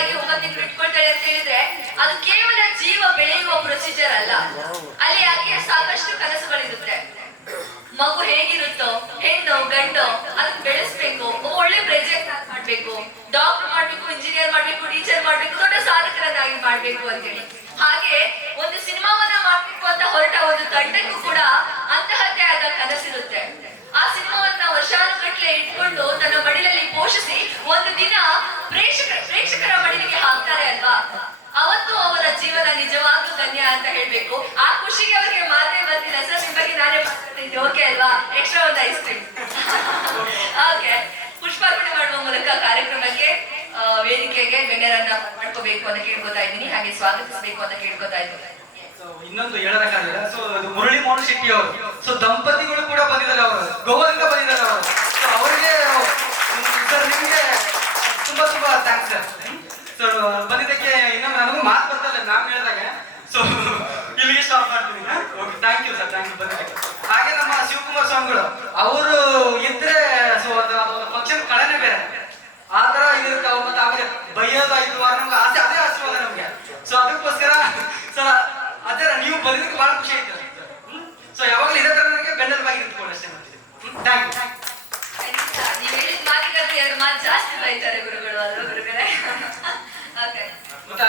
ಗರ್ಭವಾಗಿ 9 ತಿಂಗಳು ಇಟ್ಕೊಳ್ತಾಳೆ ಅಂತ ಹೇಳಿದ್ರೆ ಅದು ಕೇವಲ ಜೀವ ಬೆಳೆಯುವ ಪ್ರೊಸೀಜರ್ ಅಲ್ಲ. ಅಲ್ಲಿ ಆಕೆಯ ಸಾಕಷ್ಟು ಕನಸುಗಳಿರುತ್ತೆ. ಮಗು ಹೇಗಿರುತ್ತೋ, ಹೆಣ್ಣು ಗಂಡು, ಅದನ್ನ ಬೆಳೆಸ್ಬೇಕು, ಒಳ್ಳೆ ಪ್ರಜೆಕ್ಟ್ ಮಾಡ್ಬೇಕು, ಡಾಕ್ಟರ್ ಮಾಡ್ಬೇಕು, ಇಂಜಿನಿಯರ್ ಮಾಡ್ಬೇಕು, ಟೀಚರ್ ಮಾಡ್ಬೇಕು, ದೊಡ್ಡ ಸಾಧಕರನ್ನಾಗಿ ಮಾಡ್ಬೇಕು ಅಂತೇಳಿ. ಹಾಗೆ ಒಂದು ಸಿನಿಮಾವನ್ನ ಮಾಡ್ಬೇಕು ಅಂತ ಹೊರಟ ಒಂದು ತಂಡಕ್ಕೂ ಕೂಡ ಅಂತಹದ್ದೇ ಆದ ಕನಸಿರುತ್ತೆ. ಆ ಸಿನಿಮಾವನ್ನ ವರ್ಷಾನುಗಟ್ಲೆ ಇಟ್ಕೊಂಡು ತನ್ನ ಮಡಿಲಲ್ಲಿ ಪೋಷಿಸಿ ಒಂದು ದಿನ ಪ್ರೇಕ್ಷಕರ ಮಡಿಲಿಗೆ ಹಾಕ್ತಾರೆ ಅಲ್ವಾ, ಅವತ್ತು ಅವರ ಜೀವನ ನಿಜವಾಗ್ಲೂ ಧನ್ಯ ಅಂತ ಹೇಳ್ಬೇಕು. ಆ ಖುಷಿಗೆ ಅವರಿಗೆ ಮಾತೇ ಬರ್ತಿಲ್ಲ. ಸರ್, ನಿಮ್ ಬಗ್ಗೆ ನಾನೇ ಮಾತಾಡ್ತಿದ್ದೆ, ಓಕೆ ಅಲ್ವಾ? ಎಕ್ಸ್ಟ್ರಾ ಒಂದು ಐಸ್ ಕ್ರೀಮ್. ಓಕೆ, ಪುಷ್ಪಾರ್ಪಣೆ ಮಾಡುವ ಮೂಲಕ ಕಾರ್ಯಕ್ರಮಕ್ಕೆ ವೇದಿಕೆಗೆ ಗಣ್ಯರನ್ನ ಮಾಡ್ಕೋಬೇಕು ಅಂತ ಕೇಳ್ಕೊತಾ ಇದ್ದೀನಿ, ಹಾಗೆ ಸ್ವಾಗತಿಸಬೇಕು ಅಂತ ಕೇಳ್ಕೊತಾ ಇದ್ದೀನಿ. ಇನ್ನೊಂದು ಹೇಳೋದಕ್ಕಾಗಿಲ್ಲ. ಸೊ ಮುರಳಿ ಮೋಹನ್ ಶೆಟ್ಟಿ ಅವರು, ಸೊ ದಂಪತಿಗಳು ಕೂಡ ಬಂದಿದ್ದಾರೆ, ಅವರು ಗೋವಾದಿಂದ ಬಂದಿದ್ದಾರೆ ಅವರು. ಸೊ ಅವರಿಗೆ ಸರ್ ನಿಮಗೆ ತುಂಬಾ ತುಂಬಾ ಥ್ಯಾಂಕ್ಸ್ ಸರ್. ಸರ್ ಬಂದಿದ್ದಕ್ಕೆ ಇನ್ನೊಮ್ಮೆ ನನಗೂ ಮಾತು ಬರ್ತಲ್ಲ ನಾನು ಹೇಳಿದಾಗ. ಸೊ ಇಲ್ಲಿಗೆ ಸ್ಟಾಪ್ ಮಾಡ್ತೀನಿ. Okay, thank you sir, thank you ಬಂದಿದ್ದಕ್ಕೆ. ಹಾಗೆ ನಮ್ಮ ಶಿವಕುಮಾರ್ ಸ್ವಾಮಿಗಳು ಅವರು ಇದ್ರೆ ಸೊ ಒಂದು ಫಂಕ್ಷನ್ ಕಳೆನೇ ಬೇರೆ ಆ ತರ ಇದಿರುತ್ತೆ. ಅವ್ರು ಮತ್ತೆ ಆಮೇಲೆ ಬೈಯೋದಾಯ್ತು ನಮ್ಗೆ ಆಸೆ, ಅದೇ ಆಶೀರ್ವಾದ ನಮ್ಗೆ. ಸೊ ಅದಕ್ಕೋಸ್ಕರ ಸರ್ ಅದೇ ನೀವು ಬಂದಿದ್ದಕ್ಕೆ ಬಹಳ ಖುಷಿ ಆಯ್ತು. ಸೊ ಯಾವಾಗಲೂ ಇದೇ ತರ ನನಗೆ ಬೆನ್ನೆಲುಬಾಗಿ ನಿಂತ್ಕೊಂಡು ಅಷ್ಟೇ ಮಾಡ್ತೀನಿ. Thank you. ನೀವು ಹೇಳಿದ ಮಾತಿಗಂತೂ 2 ಮಾತು ಜಾಸ್ತಿ ಬೈತಾರೆ ಗುರುಗಳು, ಅಲ್ವಾ ಗುರುಗಳೇ? ಮತ್ತೆ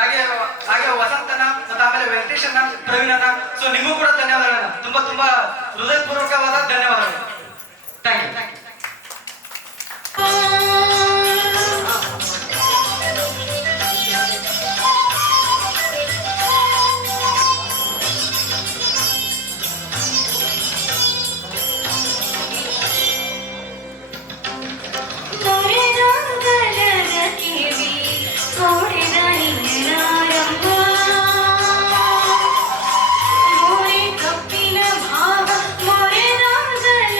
ಹಾಗೆ ವಸಂತನ ಮತ್ತೆ ಆಮೇಲೆ ವೆಂಕಟೇಶನ್ನ, ಪ್ರವೀಣನ, ಸೊ ನಿಮಗೂ ಕೂಡ ಧನ್ಯವಾದಗಳನ್ನ, ತುಂಬಾ ತುಂಬಾ ಹೃದಯಪೂರ್ವಕವಾದ ಧನ್ಯವಾದಗಳು. Thank you. ಕಪ್ಪಿನ ಭಾವ ಮೊರೆದಾಗಲ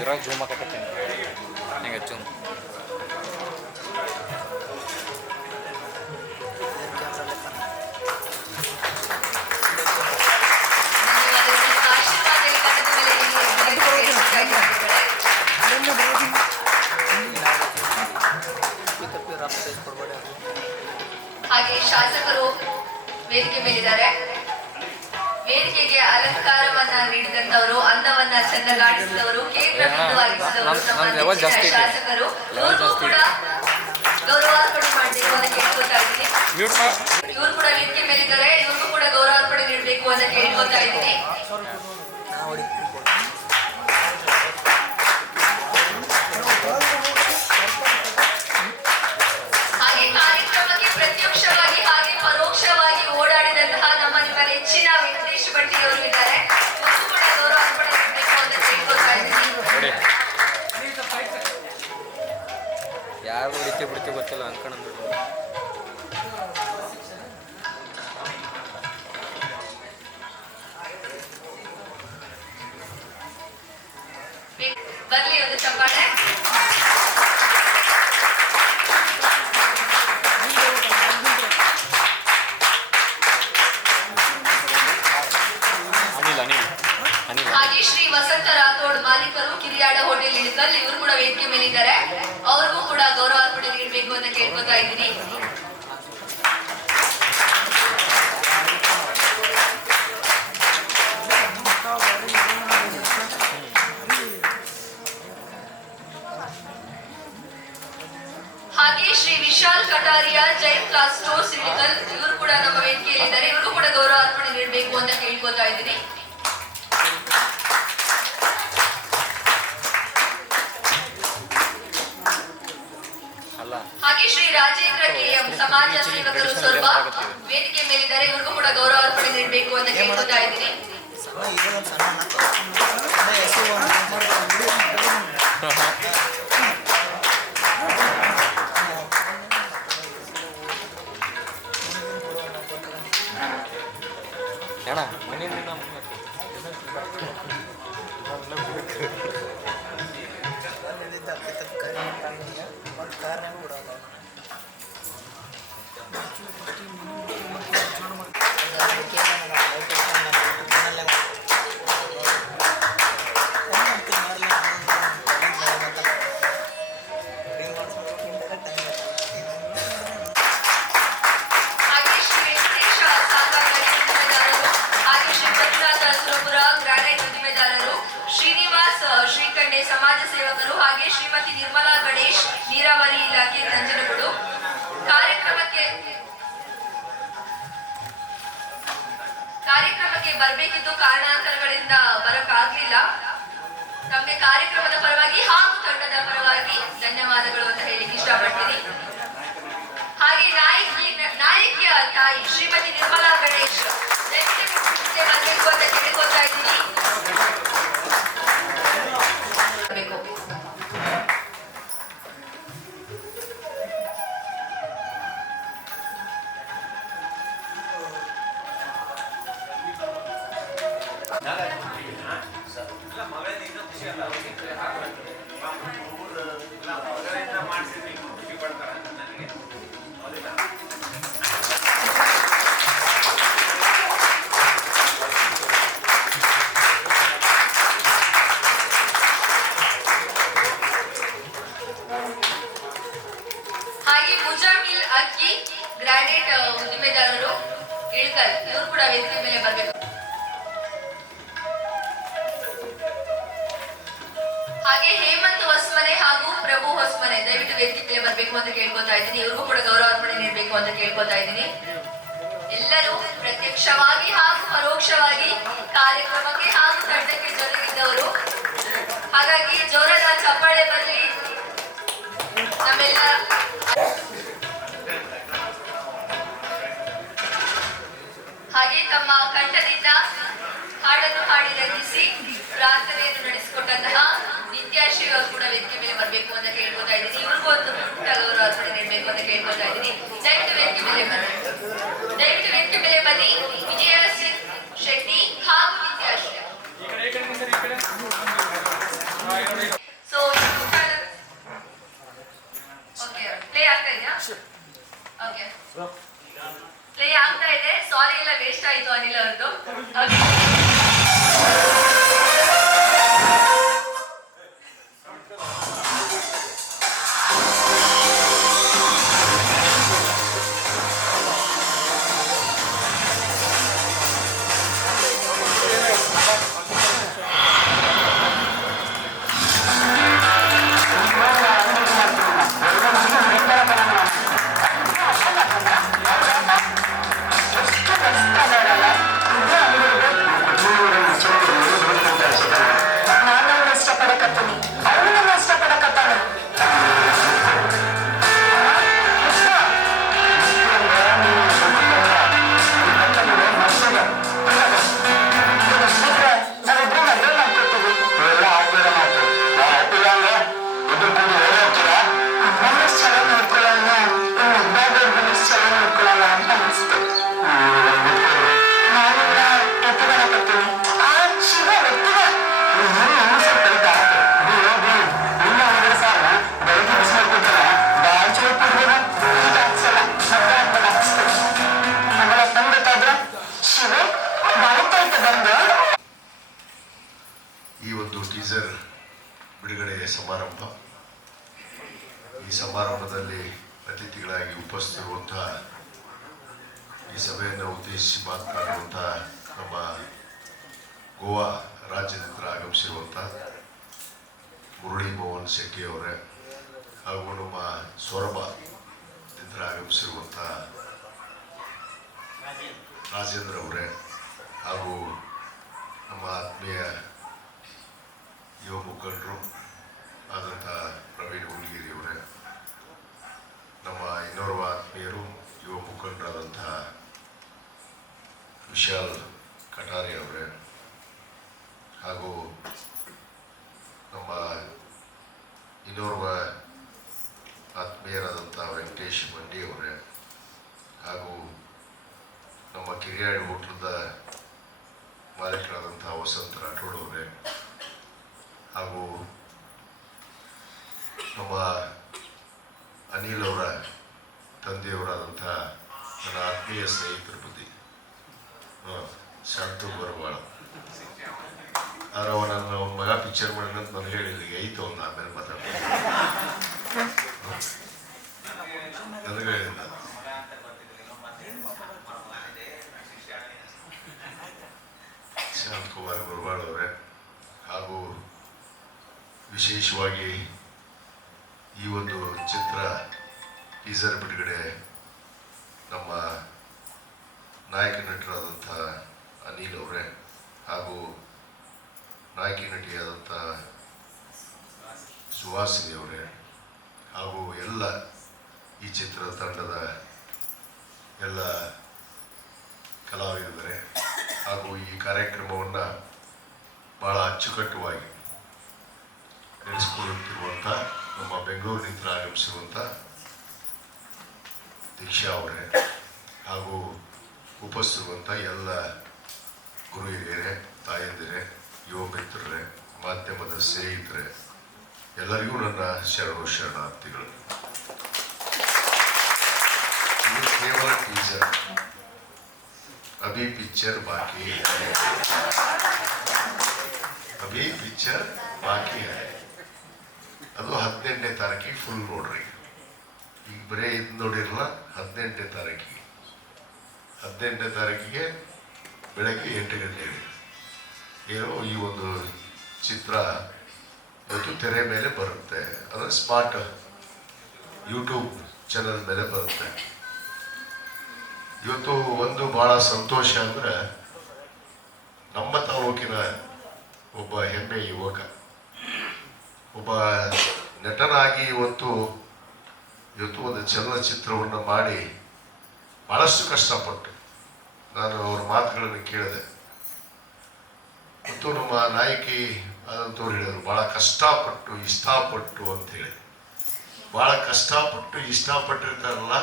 ಇದ್ರಾಗ ಜೂಮ್ ಹಾಕತ್ತೀನಿ ಹೆಂಗೆ ಜೂಮ್ ಹಾಗೆ ಶಾಸಕರು ವೇದಿಕೆ ಮೇಲಿದ್ದಾರೆ. ವೇದಿಕೆಗೆ ಅಲಂಕಾರವನ್ನ ನೀಡಿದಂತವರು, ಅಂದವನ್ನ ಚಂದಗಾಣಿಸಿದವರು, ಕೇಂದ್ರ ಬಿಂದುವಾಗಿಸಿದವರು ನಮ್ಮ ನೆಚ್ಚಿನ ಶಾಸಕರು. ಇವ್ರಿಗೂ ಕೂಡ ಗೌರವಾರ್ಪಣೆ ಮಾಡಬೇಕು ಅಂತ ಕೇಳ್ಕೊತಾ ಇದ್ದೀನಿ. ಇವ್ರು ಕೂಡ ವೇದಿಕೆ ಮೇಲಿದ್ದಾರೆ, ಇವ್ರಿಗೂ ಕೂಡ ಗೌರವಾರ್ಪಣೆ ನೀಡಬೇಕು ಅಂತ ಕೇಳ್ಕೊತಾ ಇದ್ದೀನಿ. ಹಾಗೆ ಕಾರ್ಯಕ್ರಮಕ್ಕೆ ಪ್ರತ್ಯಕ್ಷವಾಗಿ ಹಾಗೆ ಪರೋಕ್ಷವಾಗಿ ಓಡಾಡಿದಂತಹ ನಮ್ಮ ನಿಮ್ಮ ನೆಚ್ಚಿನ ವೆಂಕಟೇಶ್ ಭಟ್ಟಿಯವರು ಇದ್ದಾರೆ. ಇವ್ರಿಗೂ ಕೂಡ ಗೌರವಾರ್ಪಣೆ ನೀಡಬೇಕು ಅಂತ ಕೇಳ್ಕೊತಾ ಇದ್ದೀನಿ. ಯಾರು ಹೊಡಿತಿ ಬಿಡ್ತಿ ಗೊತ್ತಿಲ್ಲ ಅನ್ಕೊಂಡು ಬರ್ಲಿ ಒಂದು ಚಪ್ಪಾಳೆ. ಹಾಗೆ ಶ್ರೀ ವಸಂತ ರಾಥೋಡ್ ಮಾಲೀಕರು ಕಿರಿಯಾಡ ಹೋಟೆಲ್ ಇಳಿಕಲ್, ಇವರು ಕೂಡ ವೇದಿಕೆ ಮೇಲಿದ್ದಾರೆ. ಅವ್ರಿಗೂ ಕೂಡ ಗೌರವಾರ್ಪಣೆ ನೀಡಬೇಕು ಅಂತ ಕೇಳ್ಕೊತಾ ಇದ್ದೀನಿ. ಹಾಗೆ ಶ್ರೀ ವಿಶಾಲ್ ಕಟಾರಿಯಾ ಜೈನ್ ಕ್ಲಾಸ್ ಸ್ಟೋರ್ಸ್ ಇಳಿಕಲ್, ಇವರು ಕೂಡ ನಮ್ಮ ವೇದಿಕೆಯಲ್ಲಿದ್ದಾರೆ. ಇವರು ಕೂಡ ಗೌರವಾರ್ಪಣೆ ನೀಡಬೇಕು ಅಂತ ಕೇಳ್ಕೊತಾ ಇದ್ದೀನಿ. ಹಾಗೆ ಶ್ರೀ ರಾಜೇಂದ್ರ ಕೆಎಂ ಸಮಾಜ ಸೇವಕರು ಸ್ವರ್ವ ವೇದಿಕೆ ಮೇಲಿದ್ದಾರೆ. ಇವ್ರಿಗೂ ಕೂಡ ಗೌರವಾರ್ಪಣೆ ನೀಡಬೇಕು ಅಂತ ಕೇಳ್ಕೊತಾ ಇದ್ದೀನಿ. ಸಮಾಜ ಸೇವಕರು ಹಾಗೆ ಶ್ರೀಮತಿ ನಿರ್ಮಲಾ ಗಣೇಶ್ ನೀರಾವರಿ ಇಲಾಖೆ ನಂಜನಗೂಡು. ಕಾರ್ಯಕ್ರಮಕ್ಕೆ ಬರಬೇಕಿದ್ದು ಕಾರಣಾಂತರಗಳಿಂದ ಬರಕ್ಕಾಗ್ಲಿಲ್ಲ. ತಮಗೆ ಕಾರ್ಯಕ್ರಮದ ಪರವಾಗಿ ಹಾಗೂ ತಂಡದ ಪರವಾಗಿ ಧನ್ಯವಾದಗಳು ಅಂತ ಹೇಳಿಕ್ಕೆ ಇಷ್ಟಪಡ್ತೀನಿ. ಹಾಗೆ ನಾಯಕಿಯ ತಾಯಿ ಶ್ರೀಮತಿ ನಿರ್ಮಲಾ ಗಣೇಶ್ ಬರಬೇಕು ಅಂತ ಕೇಳ್ಕೊತಾ ಇದ್ದೀನಿ. ಹಾಗೆ ಮುಜಾಮಿಲ್ ಅಕ್ಕಿ ಗ್ರಾನೈಟ್ ಉದ್ದಿಮೆದಾರರು ಇಳ್ಕಲ್, ಇವರು ಕೂಡ ವೇದಿಕೆ ಮೇಲೆ ಬರಬೇಕು. ಹಾಗೆ ಹೇಮಂತ್ ಹೊಸ್ಮನೆ ಹಾಗೂ ಪ್ರಭು ಹೊಸ್ಮನೆ ದಯವಿಟ್ಟು ವೇದಿಕೆ ಮೇಲೆ ಬರಬೇಕು ಅಂತ ಕೇಳ್ಕೊತಾ ಇದ್ದೀನಿ. ಇವ್ರಿಗೂ ಕೂಡ ಗೌರವಾರ್ಪಣೆ ನೀಡಬೇಕು ಅಂತ ಕೇಳ್ಕೊತಾ ಇದ್ದೀನಿ. ಎಲ್ಲರೂ ಪ್ರತ್ಯಕ್ಷವಾಗಿ ಹಾಗೂ ಪರೋಕ್ಷವಾಗಿ ಕಾರ್ಯಕ್ರಮಕ್ಕೆ ಹಾಗೂ ತಂಡಕ್ಕೆ ಜೊತೆಗಿದ್ದವರು. ಹಾಗಾಗಿ ಜೋರಾದ ಚಪ್ಪಾಳೆ ಬರಲಿ ನಮ್ಮೆಲ್ಲ. ಹಾಗೆ ತಮ್ಮ ಕಂಠದಿಂದ ಹಾಡನ್ನು ಹಾಡಿ ರಂಜಿಸಿ ಪ್ರಾರ್ಥನೆಯನ್ನು ನಡೆಸಿಕೊಟ್ಟಂತಹ ನಿತ್ಯಾಶ್ರೀ ಅವರು ಕೂಡ ವೇದಿಕೆ ಮೇಲೆ ಬರಬೇಕು ಅಂತ ಕೇಳ್ಕೊತಾ ಇದ್ದೀನಿ. ಇವ್ರಿಗೂ ಒಂದು ಪುಟ್ಟ ಗೌರವಾರ್ಪಣೆ ನೀಡಬೇಕು ಅಂತ ಕೇಳ್ಕೊತಾ ಇದ್ದೀನಿ. ದಯವಿಟ್ಟು ವೇದಿಕೆ ಮೇಲೆ ಬನ್ನಿ, ದಯವಿಟ್ಟು ವೇದಿಕೆ ಮೇಲೆ ಬನ್ನಿ. ವಿಜಯ ಶೆಟ್ಟಿ ಹಾಗೂ ನಿತ್ಯಾಶ್ರೀ. ಸರ್ದು. ಈ ಒಂದು ಟೀಸರ್ ಬಿಡುಗಡೆ ಸಮಾರಂಭ. ಈ ಸಮಾರಂಭದಲ್ಲಿ ಅತಿಥಿಗಳಾಗಿ ಉಪಸ್ಥಿತಿರುವಂತಹ ಈ ಸಭೆಯನ್ನು ಉದ್ದೇಶಿಸಿ ಮಾತನಾಡುವಂತಹ ನಮ್ಮ ಗೋವಾ ರಾಜ್ಯದಿಂದ ಆಗಮಿಸಿರುವಂಥ ಮುರಳಿ ಮೋಹನ್ ಶೆಟ್ಟಿ ಅವರೇ, ಹಾಗೂ ನಮ್ಮ ಸೊರಬದಿಂದ ಆಗಮಿಸಿರುವಂಥ ರಾಜೇಂದ್ರ ಅವರೇ, ಹಾಗೂ ನಮ್ಮ ಆತ್ಮೀಯ ಯುವ ಮುಖಂಡರು ಆದಂಥ ಪ್ರವೀಣ್ ಹುಲಿಗಿರಿ ಅವರೇ, ನಮ್ಮ ಇನ್ನೋರ್ವ ಆತ್ಮೀಯರು ಯುವ ಮುಖಂಡರಾದಂಥ ವಿಶಾಲ್ ಕಟಾರಿ ಅವರೇ, ಹಾಗೂ ನಮ್ಮ ಇನ್ನೋರ್ವ ಆತ್ಮೀಯರಾದಂಥ ವೆಂಕಟೇಶ್ ಮಂಡಿ ಅವರೇ, ಹಾಗೂ ನಮ್ಮ ಕಿರಿಯಾಡಿ ಹೋಟ್ಲದ ಮಾಲೀಕರಾದಂಥ ವಸಂತ ರಾಠೋಡ್ ಅವರೇ, ಹಾಗೂ ನಮ್ಮ ಅನಿಲ್ ಅವರ ತಂದೆಯವರಾದಂಥ ನನ್ನ ಆತ್ಮೀಯ ಸ್ನೇಹಿತರ ಬುದ್ಧಿ ಶಾಂತು ಬರಬಾಳ. ಆದ್ರೆ ಅವನ ಮಗ ಪಿಕ್ಚರ್ ಮಾಡಿದಂತ ನನಗೆ ಹೇಳಿಲ್ಲ, ಐತು ಅವನು ಆಮೇಲೆ ಮಾತಾಡ್ತೀನಿ ನನಗೆ ಹೇಳಿಲ್ಲ. ಶಾಂತಕುಮಾರ್ ಬರಬಾಳ್ ಅವರೇ, ಹಾಗೂ ವಿಶೇಷವಾಗಿ ಈ ಒಂದು ಚಿತ್ರ ಟೀಸರ್ ಬಿಡುಗಡೆ ನಮ್ಮ ನಾಯಕ ನಟರಾದಂಥ ಅನಿಲ್ ಅವರೇ, ಹಾಗೂ ನಾಯಕಿ ನಟಿಯಾದಂಥ ಸುಹಾಸಿನಿ ಅವರೇ, ಹಾಗೂ ಎಲ್ಲ ಈ ಚಿತ್ರ ತಂಡದ ಎಲ್ಲ ಕಲಾವಿದರೇ, ಹಾಗೂ ಈ ಕಾರ್ಯಕ್ರಮವನ್ನು ಭಾಳ ಅಚ್ಚುಕಟ್ಟುವಾಗಿ ನಡೆಸಿಕೊಳ್ಳುತ್ತಿರುವಂಥ ನಮ್ಮ ಬೆಂಗಳೂರಿನಿಂದ ಆಗಮಿಸಿರುವಂಥ ದೀಕ್ಷಾ ಅವರೇ, ಹಾಗೂ ಉಪಸ್ಥಿತಿರುವಂಥ ಎಲ್ಲ ಗುರು ಹಿರಿಯರೇ, ತಾಯಂದಿರೇ, ಯುವ ಮಿತ್ರರೇ, ಮಾಧ್ಯಮದ ಸ್ನೇಹಿತರೆ, ಎಲ್ಲರಿಗೂ ನನ್ನ ಶರಣಾರ್ಥಿಗಳು. ಇದು ಕೇವಲ ಟೀಸರ್, ಅಭಿ ಪಿಕ್ಚರ್ ಬಾಕಿ ಹೈ, ಅಭಿ ಪಿಕ್ಚರ್ ಬಾಕಿ ಹೈ. ಅದು 18ನೇ ತಾರೀಕಿಗೆ ಫುಲ್ ನೋಡ್ರಿ. ಈಗ ಬರೀ ಇದು ನೋಡಿರಲ್ಲ, 18ನೇ ತಾರೀಕಿಗೆ ಬೆಳಗ್ಗೆ 8 ಗಂಟೆಗೆ ಏನೋ ಈ ಒಂದು ಚಿತ್ರ ಇವತ್ತು ತೆರೆ ಮೇಲೆ ಬರುತ್ತೆ. ಅದು ಸ್ಮಾರ್ಟ್ ಯೂಟ್ಯೂಬ್ ಚಾನಲ್ ಮೇಲೆ ಬರುತ್ತೆ. ಇವತ್ತು ಒಂದು ಭಾಳ ಸಂತೋಷ ಅಂದರೆ, ನಮ್ಮ ತಾಲೂಕಿನ ಒಬ್ಬ ಹೆಮ್ಮೆ ಯುವಕ, ಒಬ್ಬ ನಟನಾಗಿ ಇವತ್ತು ಒಂದು ಚಲನಚಿತ್ರವನ್ನು ಮಾಡಿ ಭಾಳಷ್ಟು ಕಷ್ಟಪಟ್ಟು, ನಾನು ಅವ್ರ ಮಾತುಗಳನ್ನು ಕೇಳಿದೆ. ಮತ್ತು ನಮ್ಮ ನಾಯಕಿ ಆದಂಥವ್ರು ಹೇಳಿದರು, ಭಾಳ ಕಷ್ಟಪಟ್ಟು ಇಷ್ಟಪಟ್ಟು ಅಂತೇಳಿ. ಭಾಳ ಕಷ್ಟಪಟ್ಟು ಇಷ್ಟಪಟ್ಟಿರ್ತಾರಲ್ಲ,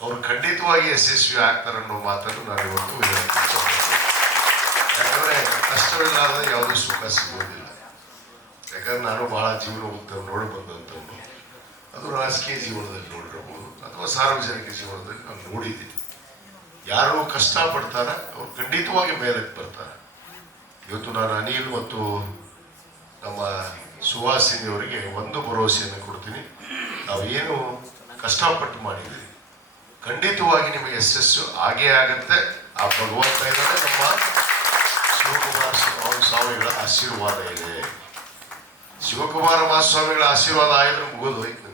ಅವರು ಖಂಡಿತವಾಗಿ ಯಶಸ್ವಿ ಆಗ್ತಾರೆ ಅನ್ನೋ ಮಾತನ್ನು ನಾನು ಇವತ್ತು ಹೇಳಕ್ಕೆ ಇಷ್ಟಪಡ್ತೀನಿ. ಯಾಕಂದರೆ ಕಷ್ಟವಿಲ್ಲದ ಯಾವುದೇ ಸುಖ ಸಿಗೋದಿಲ್ಲ. ಯಾಕಂದ್ರೆ ನಾನು ಭಾಳ ಜೀವನ ನೋಡಿ ಬಂದಂಥವ್ರು, ಅದು ರಾಜಕೀಯ ಜೀವನದಲ್ಲಿ ನೋಡಿರ್ಬೋದು ಅಥವಾ ಸಾರ್ವಜನಿಕ ಜೀವನದಲ್ಲಿ ನಾನು ನೋಡಿದ್ದೀನಿ. ಯಾರು ಕಷ್ಟಪಡ್ತಾರ ಅವ್ರು ಖಂಡಿತವಾಗಿ ಮೇಲಕ್ಕೆ ಬರ್ತಾರೆ. ಇವತ್ತು ನಾನು ಅನಿಲ್ ಮತ್ತು ನಮ್ಮ ಸುಹಾಸಿನಿಯವರಿಗೆ ಒಂದು ಭರವಸೆಯನ್ನು ಕೊಡ್ತೀನಿ. ನಾವೇನು ಕಷ್ಟಪಟ್ಟು ಮಾಡಿದ್ದೀವಿ ಖಂಡಿತವಾಗಿ ನಿಮಗೆ ಯಶಸ್ಸು ಆಗೇ ಆಗತ್ತೆ. ಆ ಭಗವಂತ ಇದ್ದಾರೆ, ನಮ್ಮ ಶಿವಕುಮಾರ ಸ್ವಾಮಿಗಳ ಆಶೀರ್ವಾದ ಇದೆ. ಶಿವಕುಮಾರ ಮಹಾಸ್ವಾಮಿಗಳ ಆಶೀರ್ವಾದ ಆಯ್ದ್ರೆ ಮುಗಿದು ಹೋಯ್ತು.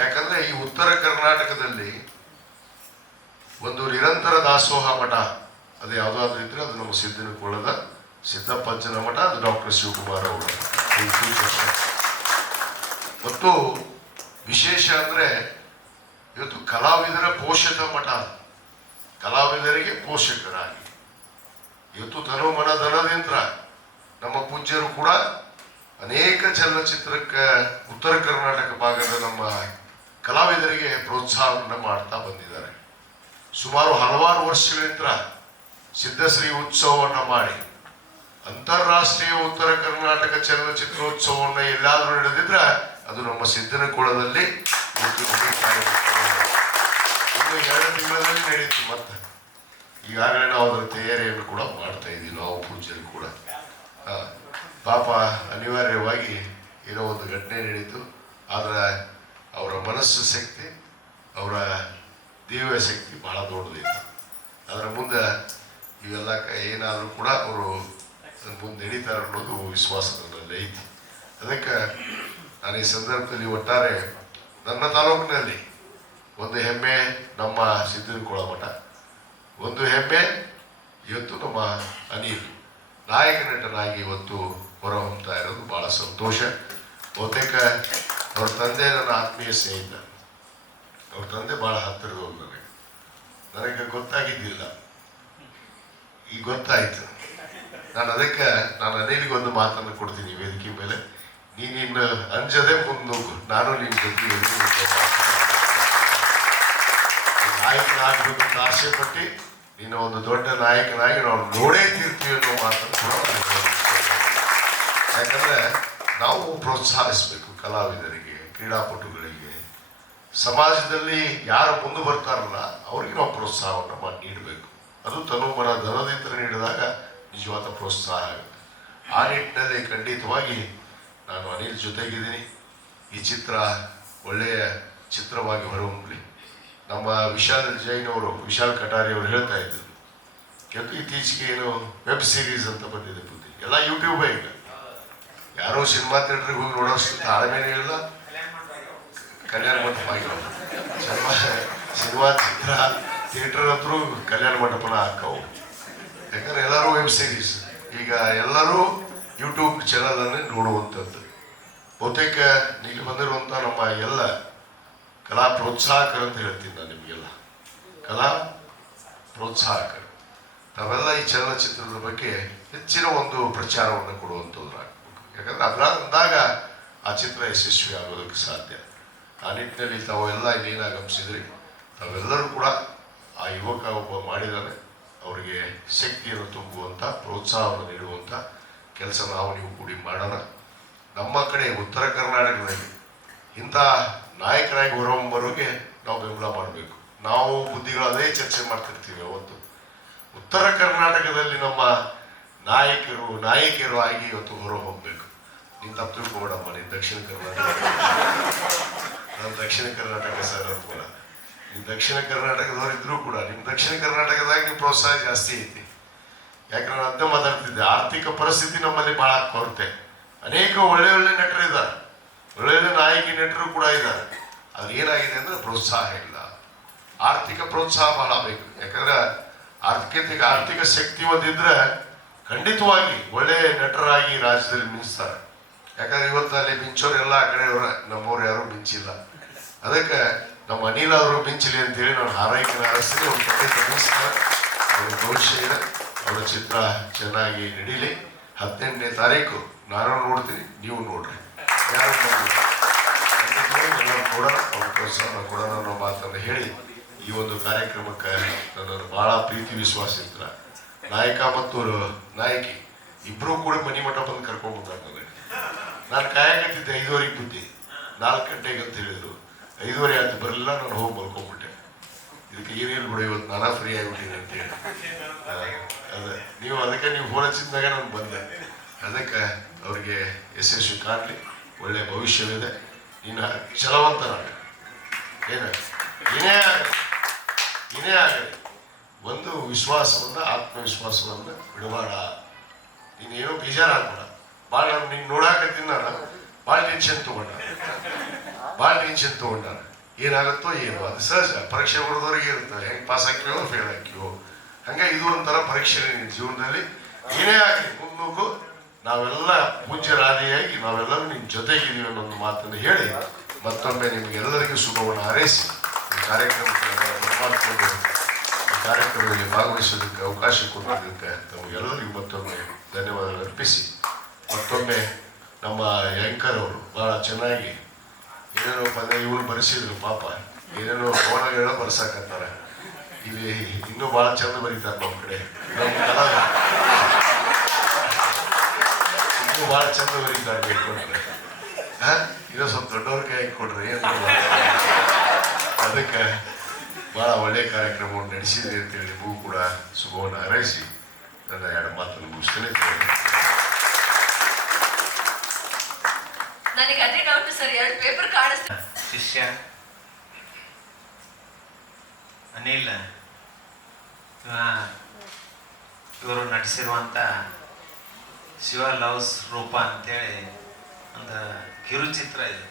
ಯಾಕಂದ್ರೆ ಈ ಉತ್ತರ ಕರ್ನಾಟಕದಲ್ಲಿ ಒಂದು ನಿರಂತರ ದಾಸೋಹ ಮಠ ಅದು ಯಾವುದಾದ್ರೂ ಇದ್ರೆ ಅದು ನಮ್ಮ ಸಿದ್ದನಕೊಳ್ಳದ ಸಿದ್ದಪ್ಪಜ್ಜನ ಮಠ, ಅದು ಡಾಕ್ಟರ್ ಶಿವಕುಮಾರ್ ಅವರು. ಮತ್ತು ವಿಶೇಷ ಅಂದ್ರೆ ಇವತ್ತು ಕಲಾವಿದರ ಪೋಷಕ ಮಠ, ಕಲಾವಿದರಿಗೆ ಪೋಷಕರಾಗಿ ಇವತ್ತು ತನು ಮನ ಧನದಿಂದ ನಮ್ಮ ಪೂಜ್ಯರು ಕೂಡ ಅನೇಕ ಚಲನಚಿತ್ರಕ್ಕೆ ಉತ್ತರ ಕರ್ನಾಟಕ ಭಾಗದ ನಮ್ಮ ಕಲಾವಿದರಿಗೆ ಪ್ರೋತ್ಸಾಹವನ್ನು ಮಾಡ್ತಾ ಬಂದಿದ್ದಾರೆ. ಸುಮಾರು ಹಲವಾರು ವರ್ಷಗಳಿಂದ ಸಿದ್ಧಶ್ರೀ ಉತ್ಸವವನ್ನು ಮಾಡಿ ಅಂತಾರಾಷ್ಟ್ರೀಯ ಉತ್ತರ ಕರ್ನಾಟಕ ಚಲನಚಿತ್ರೋತ್ಸವವನ್ನು ಎಲ್ಲಾದರೂ ನಡೆದಿದ್ರೆ ಅದು ನಮ್ಮ ಸಿದ್ದನಕೊಳದಲ್ಲಿ ಇನ್ನು 2 ತಿಂಗಳಲ್ಲಿ ನಡೆಯಿತು. ಮತ್ತೆ ಈಗಾಗಲೇ ನಾವು ಅದರ ತಯಾರಿಯನ್ನು ಕೂಡ ಮಾಡ್ತಾ ಇದ್ದೀವಿ, ನಾವು ಪೂಜ್ಯರು ಕೂಡ. ಪಾಪ ಅನಿವಾರ್ಯವಾಗಿ ಏನೋ ಒಂದು ಘಟನೆ ನಡೀತು. ಆದರೆ ಅವರ ಮನಸ್ಸು ಶಕ್ತಿ, ಅವರ ದಿವ್ಯ ಶಕ್ತಿ ಬಹಳ ದೊಡ್ಡದಿತ್ತು. ಅದರ ಮುಂದೆ ಇವೆಲ್ಲ ಏನಾದರೂ ಕೂಡ ಅವರು ಮುಂದೆ ನಡೀತಾರೆ ಅನ್ನೋದು ವಿಶ್ವಾಸ ನನ್ನಲ್ಲಿ ಐತಿ. ಅದಕ್ಕೆ ನಾನು ಈ ಸಂದರ್ಭದಲ್ಲಿ ಒಟ್ಟಾರೆ ನನ್ನ ತಾಲೂಕಿನಲ್ಲಿ ಒಂದು ಹೆಮ್ಮೆ ನಮ್ಮ ಸಿದ್ದನಕೊಳ ಮಠ, ಒಂದು ಹೆಮ್ಮೆ ಇವತ್ತು ನಮ್ಮ ಅನಿಲ್ ನಾಯಕ ನಟನಾಗಿ ಇವತ್ತು ಹೊರಹೊಮ್ತಾ ಇರೋದು ಬಹಳ ಸಂತೋಷ. ಬಹುತೇಕ ಅವ್ರ ತಂದೆ ನನ್ನ ಆತ್ಮೀಯ ಸ್ನೇಹಿತ, ಅವ್ರ ತಂದೆ ಬಹಳ ಹತ್ತಿರದವ್ರು. ನನಗೆ ಗೊತ್ತಾಗಿದ್ದಿಲ್ಲ, ಈಗ ಗೊತ್ತಾಯ್ತು. ಅದಕ್ಕೆ ನಾನು ಅನಿಲಿಗೆ ಒಂದು ಮಾತನ್ನು ಕೊಡ್ತೀನಿ ವೇದಿಕೆ ಮೇಲೆ. ನೀನಿನ್ನು ಅಂಜದೆ ಮುಂದೋಗು, ನಾನು ನಿನ್ನ ಜೊತೆ ನಾಯಕನಾಗಬೇಕಂತ ಆಸೆ ಪಟ್ಟು ನೀನು ಒಂದು ದೊಡ್ಡ ನಾಯಕನಾಗಿ ನಾವು ನೋಡೇ ತೀರ್ತೀವಿ ಅನ್ನೋ ಮಾತನ್ನು ಕೂಡ ಯಾಕಂದ್ರೆ ನಾವು ಪ್ರೋತ್ಸಾಹಿಸಬೇಕು ಕಲಾವಿದರಿಗೆ, ಕ್ರೀಡಾಪಟುಗಳಿಗೆ, ಸಮಾಜದಲ್ಲಿ ಯಾರು ಮುಂದೆ ಬರ್ತಾರಲ್ಲ ಅವ್ರಿಗೆ ನಾವು ಪ್ರೋತ್ಸಾಹವನ್ನು ನೀಡಬೇಕು. ಅದು ತನು ಮನ ಧನದಿಂದ ನೀಡಿದಾಗ ನಿಜವಾದ ಪ್ರೋತ್ಸಾಹ ಆಗುತ್ತೆ. ಆ ನಿಟ್ಟಿನಲ್ಲಿ ಖಂಡಿತವಾಗಿ ನಾನು ಅನಿಲ್ ಜೊತೆಗಿದ್ದೀನಿ. ಈ ಚಿತ್ರ ಒಳ್ಳೆಯ ಚಿತ್ರವಾಗಿ ಹೊರಹೊಮ್ಮಲಿ. ನಮ್ಮ ವಿಶಾಲ್ ಜೈನ್ ಅವರು, ವಿಶಾಲ್ ಕಟಾರಿ ಅವರು ಹೇಳ್ತಾ ಇದ್ರು, ಇವತ್ತು ಇತ್ತೀಚೆಗೆ ಏನು ವೆಬ್ ಸೀರೀಸ್ ಅಂತ ಬಂದಿದೆ ಬುದ್ಧಿ, ಎಲ್ಲ ಯೂಟ್ಯೂಬೇ. ಈಗ ಯಾರೋ ಸಿನಿಮಾ ಥಿಯೇಟ್ರಿಗೆ ಹೋಗಿ ನೋಡೋಷ್ಟು ತಾಳ್ಮೆನೇ ಇಲ್ಲ. ಕಲ್ಯಾಣ ಮಂಟಪ ಆಗಿರೋ ಸಿನಿಮಾ ಚಿತ್ರ ಥಿಯೇಟರ್ ಹತ್ರ ಕಲ್ಯಾಣ ಮಂಟಪನ ಹಾಕವು. ಯಾಕಂದ್ರೆ ಎಲ್ಲರೂ ವೆಬ್ ಸೀರೀಸ್, ಈಗ ಎಲ್ಲರೂ ಯೂಟ್ಯೂಬ್ ಚಾನಲನ್ನೇ ನೋಡುವಂಥದ್ದು. ಬಹುತೇಕ ಇಲ್ಲಿ ಬಂದಿರುವಂಥ ನಮ್ಮ ಎಲ್ಲ ಕಲಾ ಪ್ರೋತ್ಸಾಹಕರು ಅಂತ ಹೇಳ್ತೀನಿ ನಾನು ನಿಮಗೆಲ್ಲ, ಕಲಾ ಪ್ರೋತ್ಸಾಹಕರು ತಾವೆಲ್ಲ ಈ ಚಲನಚಿತ್ರದ ಬಗ್ಗೆ ಹೆಚ್ಚಿನ ಒಂದು ಪ್ರಚಾರವನ್ನು ಕೊಡುವಂಥದ್ದು ಆಗಬೇಕು. ಯಾಕಂದ್ರೆ ಅದರಾಗ ಆ ಚಿತ್ರ ಯಶಸ್ವಿ ಆಗೋದಕ್ಕೆ ಸಾಧ್ಯ. ಆ ನಿಟ್ಟಿನಲ್ಲಿ ತಾವೆಲ್ಲ ಇಲ್ಲೇನು ಆಗಮಿಸಿದ್ರಿ, ತಾವೆಲ್ಲರೂ ಕೂಡ ಆ ಯುವಕ ಒಬ್ಬ ಮಾಡಿದ್ದಾನೆ, ಅವರಿಗೆ ಶಕ್ತಿಯನ್ನು ತುಂಬುವಂಥ, ಪ್ರೋತ್ಸಾಹವನ್ನು ನೀಡುವಂಥ ಕೆಲಸ ನಾವು ನೀವು ಕೂಡಿ ಮಾಡೋಣ. ನಮ್ಮ ಕಡೆ ಉತ್ತರ ಕರ್ನಾಟಕದಲ್ಲಿ ಇಂಥ ನಾಯಕರಾಗಿ ಹೊರಹೊಮ್ಮರೋರಿಗೆ ನಾವು ಬೆಂಬಲ ಮಾಡಬೇಕು. ನಾವು ಬುದ್ಧಿಗಳು ಅದೇ ಚರ್ಚೆ ಮಾಡ್ತಿರ್ತೀವಿ. ಅವತ್ತು ಉತ್ತರ ಕರ್ನಾಟಕದಲ್ಲಿ ನಮ್ಮ ನಾಯಕಿಯರು ಆಗಿ ಇವತ್ತು ಹೊರಹೊಮ್ಮಬೇಕು. ನೀನು ತಪ್ಪು ತಿಳ್ಕೊಬೇಡಮ್ಮ, ನೀನು ದಕ್ಷಿಣ ಕರ್ನಾಟಕ, ನಾನು ದಕ್ಷಿಣ ಕರ್ನಾಟಕ ಸರ್ ಕೂಡ. ನೀವು ದಕ್ಷಿಣ ಕರ್ನಾಟಕದವರಿದ್ರೂ ಕೂಡ ನಿಮ್ಮ ದಕ್ಷಿಣ ಕರ್ನಾಟಕದಾಗ ನೀವು ಪ್ರೋತ್ಸಾಹ ಜಾಸ್ತಿ ಐತಿ. ಯಾಕಂದ್ರೆ ನಾನು ಅದನ್ನೇ ಮಾತಾಡ್ತಿದ್ದೆ, ಆರ್ಥಿಕ ಪರಿಸ್ಥಿತಿ ನಮ್ಮಲ್ಲಿ ಬಹಳ ಕೊರತೆ. ಅನೇಕ ಒಳ್ಳೆ ನಟರಿದ್ದಾರೆ, ಒಳ್ಳೆ ನಾಯಕಿ ನಟರು ಕೂಡ ಇದ್ದಾರೆ. ಅದು ಏನಾಗಿದೆ ಅಂದ್ರೆ ಪ್ರೋತ್ಸಾಹ ಇಲ್ಲ, ಆರ್ಥಿಕ ಪ್ರೋತ್ಸಾಹ ಬಹಳ ಬೇಕು. ಯಾಕಂದ್ರೆ ಆರ್ಥಿಕ ಶಕ್ತಿ ಒಂದಿದ್ರೆ ಖಂಡಿತವಾಗಿ ಒಳ್ಳೆ ನಟರಾಗಿ ರಾಜ್ಯದಲ್ಲಿ ಮಿಂಚ್ತಾರೆ. ಯಾಕಂದ್ರೆ ಇವತ್ತು ಅಲ್ಲಿ ಮಿಂಚೋರೆಲ್ಲ ಆ ಕಡೆಯವರ, ನಮ್ಮವ್ರು ಯಾರು ಮಿಂಚಿಲ್ಲ. ಅದಕ್ಕೆ ನಮ್ಮ ಅನಿಲ್ ಅವರು ಮಿಂಚಲಿ ಅಂತೇಳಿ ನಾನು ಹಾರೈಕೆ ಹಾರಿಸ್ತೀನಿ. ಅವ್ರ ಖಂಡಿತ ಮಿಂಚ್ತಾರೆ, ಅವ್ರ ಭವಿಷ್ಯ ಇದೆ, ಅವರ ಚಿತ್ರ ಚೆನ್ನಾಗಿ ನಡೀಲಿ. 18ನೇ ತಾರೀಕು ನಾನು ನೋಡ್ತೀನಿ, ನೀವು ನೋಡ್ರಿ, ಯಾರು ನೋಡೋಣ, ಅವ್ರ ಪ್ರೋತ್ಸಾಹ ಕೊಡೋಣ ಅನ್ನೋ ಮಾತನ್ನು ಹೇಳಿ ಈ ಒಂದು ಕಾರ್ಯಕ್ರಮಕ್ಕೆ ನನ್ನನ್ನು ಬಹಳ ಪ್ರೀತಿ ವಿಶ್ವಾಸ ಇರ್ತಾರೆ. ನಾಯಕ ಮತ್ತು ನಾಯಕಿ ಇಬ್ಬರೂ ಕೂಡ ಮನಿ ಮಠ ಬಂದು ಕರ್ಕೊಂಡ್ಬಂದಾರೆ ನನಗೆ. ನಾನು ಕಾಯಕತ್ತಿದ್ದೆ 5:30 ಬುದ್ಧಿ, 4 ಗಂಟೆಗೆ ಅಂತ ಹೇಳಿದ್ರು. 5:30 ಆಯ್ತು, ಬರಲಿಲ್ಲ, ನಾನು ಹೋಗಿ ಮಲ್ಕೊಂಡ್ಬಿಟ್ಟೆ. ಇದಕ್ಕೆ ಏನೇನು ಬಿಡು ಇವತ್ತು ನಾನಾ ಫ್ರೀ ಆಗಿಬಿಟ್ಟಿದೆ ಅಂತೇಳಿ ಅದೇ ನೀವು ಅದಕ್ಕೆ ನೀವು ಫೋನ್ ಹಚ್ಚಿದಾಗ ನಾನು ಬಂದೆ. ಅದಕ್ಕೆ ಅವ್ರಿಗೆ ಯಶಸ್ವಿ ಕಾಣಲಿ, ಒಳ್ಳೆಯ ಭವಿಷ್ಯವಿದೆ. ಇನ್ನು ಛಲವಂತನಾಗಲಿ, ಏನೇ ಆಗಲಿ ಒಂದು ವಿಶ್ವಾಸವನ್ನು, ಆತ್ಮವಿಶ್ವಾಸವನ್ನು ಬಿಡಬೇಡ. ನೀನೇನೋ ಬೇಜಾರಾಗ್ಬೇಡ. ಭಾಳ ನಿಂಗೆ ನೋಡಾಕತ್ತೀನಿ ನಾನು ಭಾಳ ಟೆನ್ಷನ್ ತೊಗೊಂಡ ಏನಾಗುತ್ತೋ ಏನೋ ಅದು ಸಹಜ. ಪರೀಕ್ಷೆ ಬರೆದವ್ರಿಗೆ ಇರ್ತವೆ, ಹೆಂಗೆ ಪಾಸ್ ಹಾಕಿವೋ ಫೇಲ್ ಹಾಕಿವೋ, ಹಂಗೆ ಇದು ಒಂಥರ ಪರೀಕ್ಷೆ ನಿನ್ನ ಜೀವನದಲ್ಲಿ. ಏನೇ ಆಗಲಿ ಮುನ್ನುಗ್ಗು, ನಾವೆಲ್ಲ ಪೂಜ್ಯರಾದಿಯಾಗಿ ನಾವೆಲ್ಲರೂ ನಿಮ್ಮ ಜೊತೆಗಿದ್ದೀವಿ ಅನ್ನೊಂದು ಮಾತನ್ನು ಹೇಳಿ ಮತ್ತೊಮ್ಮೆ ನಿಮಗೆಲ್ಲರಿಗೂ ಶುಭವನ್ನು ಹಾರೈಸಿ ಕಾರ್ಯಕ್ರಮದಲ್ಲಿ ಭಾಗವಹಿಸೋದಕ್ಕೆ ಅವಕಾಶ ಕೊಟ್ಟಿದ್ದಕ್ಕೆ ತಮಗೆಲ್ಲರಿಗೂ ಮತ್ತೊಮ್ಮೆ ಧನ್ಯವಾದಗಳು ಅರ್ಪಿಸಿ, ಮತ್ತೊಮ್ಮೆ ನಮ್ಮ ಆ್ಯಂಕರ್ ಅವರು ಭಾಳ ಚೆನ್ನಾಗಿ ಏನೇನೋ ಇವನು ಬರೆಸಿದ್ರು. ಪಾಪ ಏನೇನೋ ಫೋನಾಗೆಲ್ಲ ಬರ್ಸಾಕತ್ತಾರೆ. ಇಲ್ಲಿ ಇನ್ನೂ ಭಾಳ ಚಂದ ಬರೀತಾರೆ ನಮ್ಮ ಕಡೆ. ಇನ್ನೂ ಭಾಳ ಚಂದ ಬರೀತಾರೆ ಬೇಕೊಂಡ್ರೆ. ಇನ್ನೂ ಸ್ವಲ್ಪ ದೊಡ್ಡವ್ರ ಕೈ ಕೊಡ್ರಿ ಏನು. ಅದಕ್ಕೆ ಭಾಳ ಒಳ್ಳೆಯ ಕಾರ್ಯಕ್ರಮವನ್ನು ನಡೆಸಿದ್ರಿ ಅಂತೇಳಿ ನಿಮಗೂ ಕೂಡ ಶುಭವನ್ನು ಹಾರೈಸಿ ನನ್ನ ಎರಡು ಮಾತನ್ನು ಮುಗಿಸ್ತೇನೆ. ನನಗೆ ಅದೇ ಡೌಟ್ ಸರ್, 2 ಪೇಪರ್ ಕಾಣಿಸ್ತಾ. ಶಿಷ್ಯ ಅನಿಲ್ ಇವರು ನಟಿಸಿರುವಂಥ ಶಿವ ಲವ್ಸ್ ರೂಪ ಅಂತೇಳಿ ಒಂದು ಕಿರುಚಿತ್ರ ಇದೆ.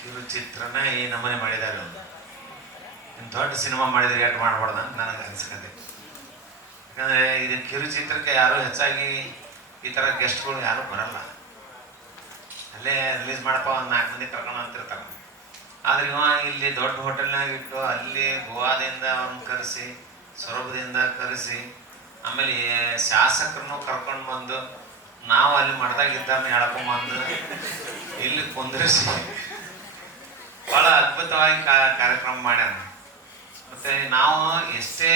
ಕಿರುಚಿತ್ರನ ಈ ನಮೂನೆ ಮಾಡಿದ್ದಾರೆ. ಇನ್ನು ದೊಡ್ಡ ಸಿನಿಮಾ ಮಾಡಿದ್ರೆ ಯಾಕೆ ಮಾಡಬಾರ್ದು ಅಂತ ನನಗೆ ಅನ್ಸ್ಕೊಂಡೆ. ಯಾಕಂದರೆ ಇದು ಕಿರುಚಿತ್ರಕ್ಕೆ ಯಾರೂ ಹೆಚ್ಚಾಗಿ ಈ ಥರ ಗೆಸ್ಟ್ಗಳು ಯಾರೂ ಬರಲ್ಲ. ಅಲ್ಲೇ ರಿಲೀಸ್ ಮಾಡಪ್ಪ ಒಂದು 4 ಮಂದಿ ಕರ್ಕೊಂಡು ಅಂತಿರ್ತಾರೆ. ಆದರೆ ಇವ ಇಲ್ಲಿ ದೊಡ್ಡ ಹೋಟೆಲ್ನಾಗ ಇಟ್ಟು ಅಲ್ಲಿ ಗೋವಾದಿಂದ ಅವ್ರನ್ನ ಕರೆಸಿ, ಸೊರಬದಿಂದ ಕರೆಸಿ, ಆಮೇಲೆ ಶಾಸಕರನ್ನು ಕರ್ಕೊಂಡು ಬಂದು ನಾವು ಅಲ್ಲಿ ಮಠದಾಗ ಇದ್ದಾರನ್ನ ಎಳ್ಕೊಂಬಂದು ಇಲ್ಲಿ ಕುಂದ್ರಿಸಿ ಭಾಳ ಅದ್ಭುತವಾಗಿ ಕಾರ್ಯಕ್ರಮ ಮಾಡ್ಯಾನ. ಮತ್ತು ನಾವು ಎಷ್ಟೇ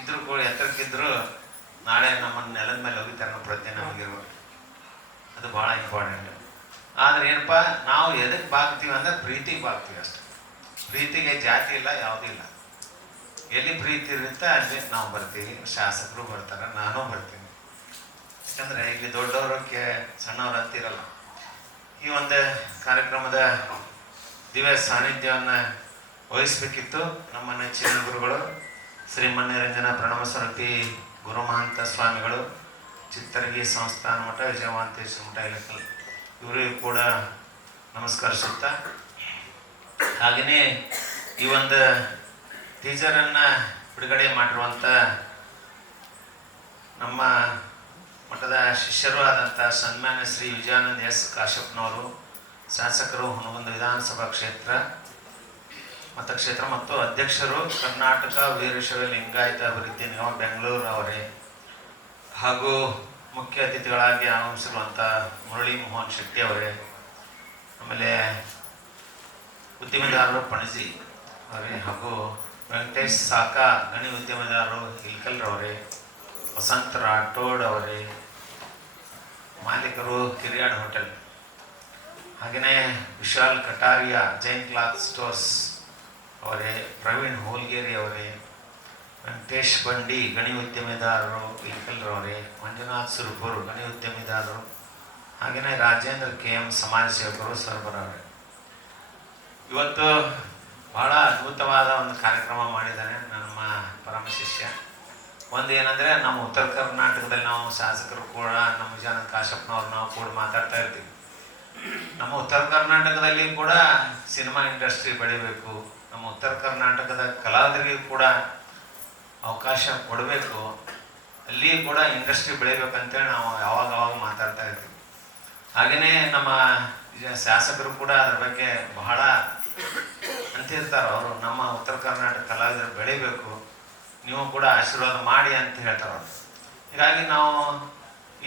ಇದ್ರು ಕೂಡ ಎತ್ತರಕ್ಕಿದ್ರು ನಾಳೆ ನಮ್ಮನ್ನು ನೆಲದ ಮೇಲೆ ಹೋಗಿತಾರೆ ನಮ್ಮ ಪ್ರಜ್ಞೆ ನಮಗಿರ್ಬೇಕು. ಅದು ಭಾಳ ಇಂಪಾರ್ಟೆಂಟ್. ಆದರೆ ಏನಪ್ಪ, ನಾವು ಎದಕ್ಕೆ ಬಾಗ್ತೀವಿ ಅಂದರೆ ಪ್ರೀತಿಗೆ ಬಾಗ್ತೀವಿ ಅಷ್ಟೆ. ಪ್ರೀತಿಗೆ ಜಾತಿ ಇಲ್ಲ, ಯಾವುದೂ ಇಲ್ಲ. ಎಲ್ಲಿ ಪ್ರೀತಿ ಇರುತ್ತೆ ಅಲ್ಲಿ ನಾವು ಬರ್ತೀವಿ. ಶಾಸಕರು ಬರ್ತಾರೆ, ನಾನು ಬರ್ತೀನಿ. ಯಾಕಂದರೆ ಇಲ್ಲಿ ದೊಡ್ಡವ್ರಕ್ಕೆ ಸಣ್ಣವ್ರು ಅಂತಿರಲ್ಲ. ಈ ಒಂದು ಕಾರ್ಯಕ್ರಮದ ದಿವ್ಯ ಸಾನ್ನಿಧ್ಯವನ್ನು ವಹಿಸಬೇಕಿತ್ತು ನಮ್ಮ ನೆಚ್ಚಿನ ಗುರುಗಳು ಶ್ರೀ ಮನ್ಯರಂಜನ ಪ್ರಣವ ಸರತಿ ಗುರುಮಹಂತ ಸ್ವಾಮಿಗಳು, ಚಿತ್ತರಗಿ ಸಂಸ್ಥಾನ ಮಠ, ವಿಜಯವಾಂತೇಶ್ವರ ಮಠ ಇಲಕಲ್. ಇವರಿಗೂ ಕೂಡ ನಮಸ್ಕರಿಸುತ್ತಾ, ಹಾಗೆಯೇ ಈ ಒಂದು ಟೀಚರನ್ನು ಬಿಡುಗಡೆ ಮಾಡಿರುವಂಥ ನಮ್ಮ ಮಠದ ಶಿಷ್ಯರು ಆದಂಥ ಸನ್ಮಾನ್ಯ ಶ್ರೀ ವಿಜಯಾನಂದ ಎಸ್ ಕಾಶ್ಯಪ್ನವರು, ಶಾಸಕರು ಹುನಗುಂದ ವಿಧಾನಸಭಾ ಮತಕ್ಷೇತ್ರ ಮತ್ತು ಅಧ್ಯಕ್ಷರು ಕರ್ನಾಟಕ ವೀರಶೈವ ಲಿಂಗಾಯತ ಅಭಿವೃದ್ಧಿ ನಿಗಮ ಬೆಂಗಳೂರು ಅವರೇ, ಹಾಗೂ ಮುಖ್ಯ ಅತಿಥಿಗಳಾಗಿ ಆಗಮಿಸಿರುವಂಥ ಮುರಳಿ ಮೋಹನ್ ಶೆಟ್ಟಿ ಅವರೇ, ಆಮೇಲೆ ಉದ್ಯಮಿದಾರರು ಪಣಜಿ ಅವರೇ, ಹಾಗೂ ವೆಂಕಟೇಶ್ ಸಾಕಾ ಗಣಿ ಉದ್ಯಮಿದಾರರು ಇಲ್ಕಲ್ರವರೇ, ವಸಂತ ರಾಠೋಡ್ ಅವರೇ, ಮಾಲೀಕರು ಕಿರಿಯಾಡ್ ಹೋಟೆಲ್, ಹಾಗೆಯೇ ವಿಶಾಲ್ ಕಟಾರಿಯಾ ಜೈನ್ ಕ್ಲಾತ್ ಸ್ಟೋರ್ಸ್ ಅವರೇ, ಪ್ರವೀಣ್ ಹೋಲ್ಗೇರಿ ಅವರೇ, ವೆಂಕಟೇಶ್ ಬಂಡಿ ಗಣಿ ಉದ್ಯಮಿದಾರರು ಇಲ್ಕಲ್ರವರೇ, ಮಂಜುನಾಥ್ ಸುರ್ಪುರ್ ಗಣಿ ಉದ್ಯಮಿದಾರರು, ಹಾಗೆಯೇ ರಾಜೇಂದ್ರ KM ಸಮಾಜ ಸೇವಕರು ಸರ್ಬರವರೇ. ಇವತ್ತು ಭಾಳ ಅದ್ಭುತವಾದ ಒಂದು ಕಾರ್ಯಕ್ರಮ ಮಾಡಿದ್ದಾನೆ ನಮ್ಮ ಪರಮ ಶಿಷ್ಯ. ಒಂದು ಏನಂದರೆ, ನಮ್ಮ ಉತ್ತರ ಕರ್ನಾಟಕದಲ್ಲಿ ನಾವು ಶಾಸಕರು ಕೂಡ ನಮ್ಮ ವಿಜಯಾನಂದ ಕಾಶ್ಯಪ್ನವ್ರು ನಾವು ಕೂಡ ಮಾತಾಡ್ತಾ ಇರ್ತೀವಿ. ನಮ್ಮ ಉತ್ತರ ಕರ್ನಾಟಕದಲ್ಲಿ ಕೂಡ ಸಿನಿಮಾ ಇಂಡಸ್ಟ್ರಿ ಬೆಳಿಬೇಕು, ನಮ್ಮ ಉತ್ತರ ಕರ್ನಾಟಕದ ಕಲಾವಿದರಿಗೂ ಕೂಡ ಅವಕಾಶ ಕೊಡಬೇಕು, ಅಲ್ಲಿ ಕೂಡ ಇಂಡಸ್ಟ್ರಿ ಬೆಳಿಬೇಕಂತೇಳಿ ನಾವು ಯಾವಾಗ ಮಾತಾಡ್ತಾ ಇರ್ತೀವಿ. ಹಾಗೆಯೇ ನಮ್ಮ ಶಾಸಕರು ಕೂಡ ಅದ್ರ ಬಗ್ಗೆ ಬಹಳ ಅಂತಿರ್ತಾರೆ. ಅವರು ನಮ್ಮ ಉತ್ತರ ಕರ್ನಾಟಕ ಕಲಾವಿದರು ಬೆಳಿಬೇಕು, ನೀವು ಕೂಡ ಆಶೀರ್ವಾದ ಮಾಡಿ ಅಂತ ಹೇಳ್ತಾರೆ ಅವರು. ಹೀಗಾಗಿ ನಾವು